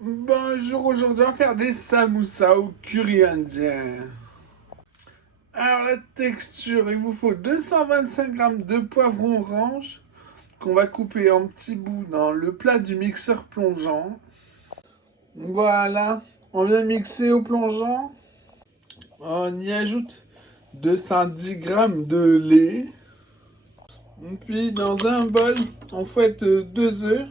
Bonjour, aujourd'hui on va faire des samoussas au curry indien. Alors la texture, il vous faut 225 g de poivron orange qu'on va couper en petits bouts dans le plat du mixeur plongeant. Voilà, on vient mixer au plongeant. On y ajoute 210 g de lait. Puis dans un bol, on fouette 2 œufs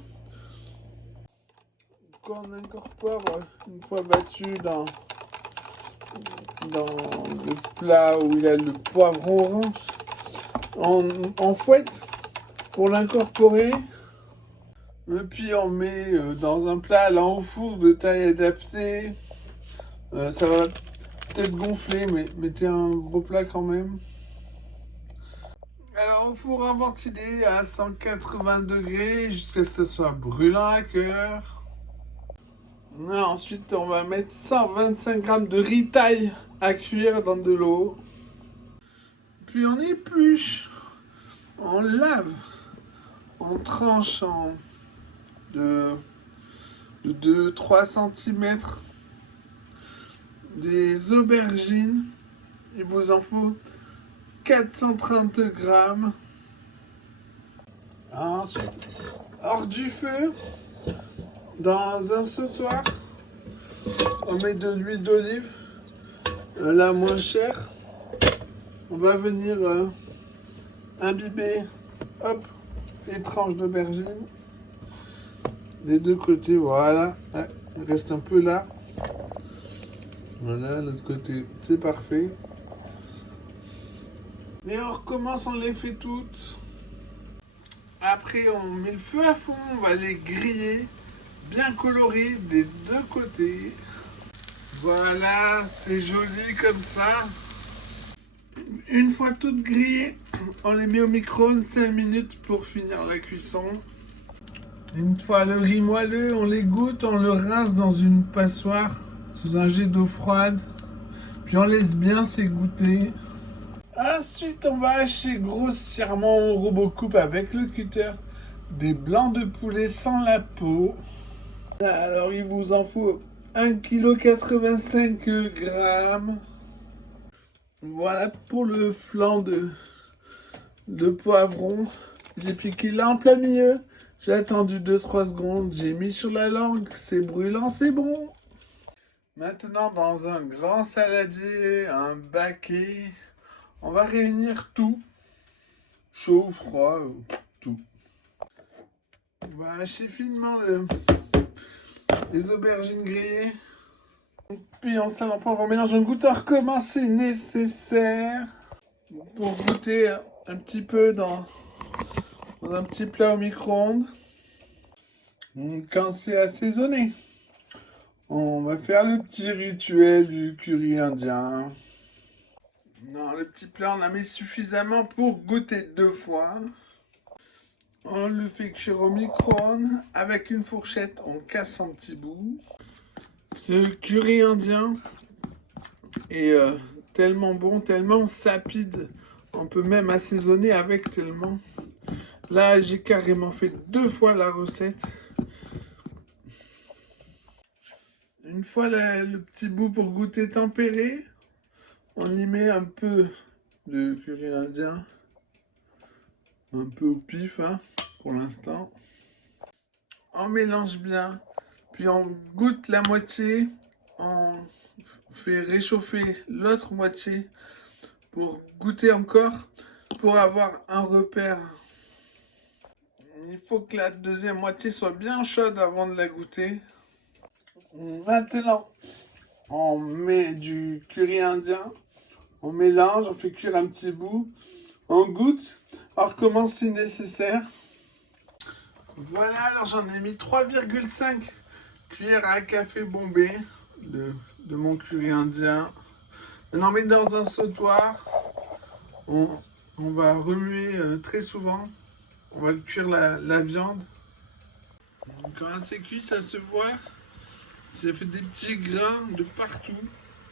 qu'on incorpore une fois battu dans le plat où il y a le poivron orange. On fouette pour l'incorporer. Et puis on met dans un plat là au four de taille adaptée. Ça va peut-être gonfler, mais mettez un gros plat quand même. Alors au four à ventiler à 180 degrés jusqu'à ce que ça soit brûlant à cœur. Ensuite on va mettre 125 g de riz thaï à cuire dans de l'eau. Puis on épluche, on lave, on tranche de 2-3 cm des aubergines. Il vous en faut 430 g. Ensuite, hors du feu, dans un sautoir, on met de l'huile d'olive, la moins chère. On va venir imbiber, hop, les tranches d'aubergine des deux côtés. Voilà, il reste un peu là. Voilà, l'autre côté, c'est parfait. Et on recommence, on les fait toutes. Après, on met le feu à fond, on va les griller, bien colorés des deux côtés. Voilà, c'est joli comme ça. Une fois toutes grillées, on les met au micro-ondes 5 minutes pour finir la cuisson. Une fois le riz moelleux, on l'égoutte, on le rince dans une passoire sous un jet d'eau froide. Puis on laisse bien s'égoutter. Ensuite, on va hacher grossièrement au robot coupe avec le cutter des blancs de poulet sans la peau. Alors, il vous en faut 1,85 kg. Voilà pour le flanc de poivron. J'ai piqué là en plein milieu. J'ai attendu 2-3 secondes. J'ai mis sur la langue. C'est brûlant, c'est bon. Maintenant, dans un grand saladier, un baquet, on va réunir tout. Chaud ou froid, tout. On va hacher finement les aubergines grillées. Puis en salle en poivre, on mélange un goûteur comment c'est nécessaire. Pour goûter un petit peu dans un petit plat au micro-ondes. Quand c'est assaisonné, on va faire le petit rituel du curry indien. Dans le petit plat, on a mis suffisamment pour goûter 2 fois. On le fait cuire au micro-ondes. Avec une fourchette, on casse en petits bouts. Ce curry indien est tellement bon, tellement sapide. On peut même assaisonner avec tellement. Là, j'ai carrément fait 2 fois la recette. Une fois le petit bout pour goûter tempéré, on y met un peu de curry indien. Un peu au pif, hein, pour l'instant. On mélange bien. Puis on goûte la moitié. On fait réchauffer l'autre moitié pour goûter encore, pour avoir un repère. Il faut que la deuxième moitié soit bien chaude avant de la goûter. Maintenant, on met du curry indien, on mélange, on fait cuire un petit bout, on goûte, on recommence si nécessaire. Voilà, alors j'en ai mis 3,5 cuillères à café bombé de mon curry indien. Maintenant, on met dans un sautoir, on va remuer très souvent, on va cuire la viande. Quand c'est cuit, ça se voit. Ça fait des petits grains de partout.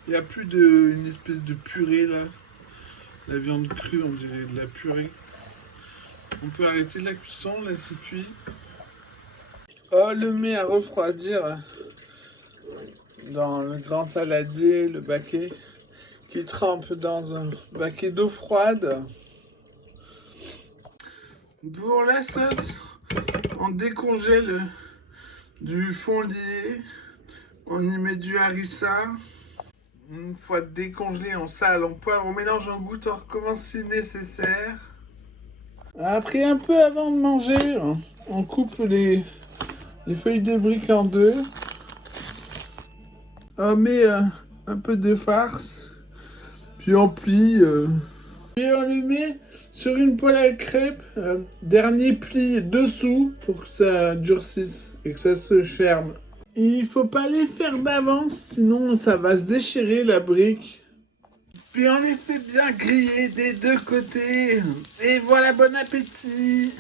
Il n'y a plus une espèce de purée là. La viande crue, on dirait de la purée. On peut arrêter la cuisson, là c'est cuit. On le met à refroidir dans le grand saladier, le baquet qui trempe dans un baquet d'eau froide. Pour la sauce, on décongèle du fond lié, on y met du harissa. Une fois décongelé, on sale, on poivre, on mélange, on goûte, on recommence si nécessaire. Après, un peu avant de manger, on coupe les feuilles de briques en deux. On met un peu de farce, puis on plie. Et on le met sur une poêle à crêpes, dernier pli dessous pour que ça durcisse et que ça se ferme. Il faut pas les faire d'avance, sinon ça va se déchirer la brique. Puis on les fait bien griller des deux côtés. Et voilà, bon appétit!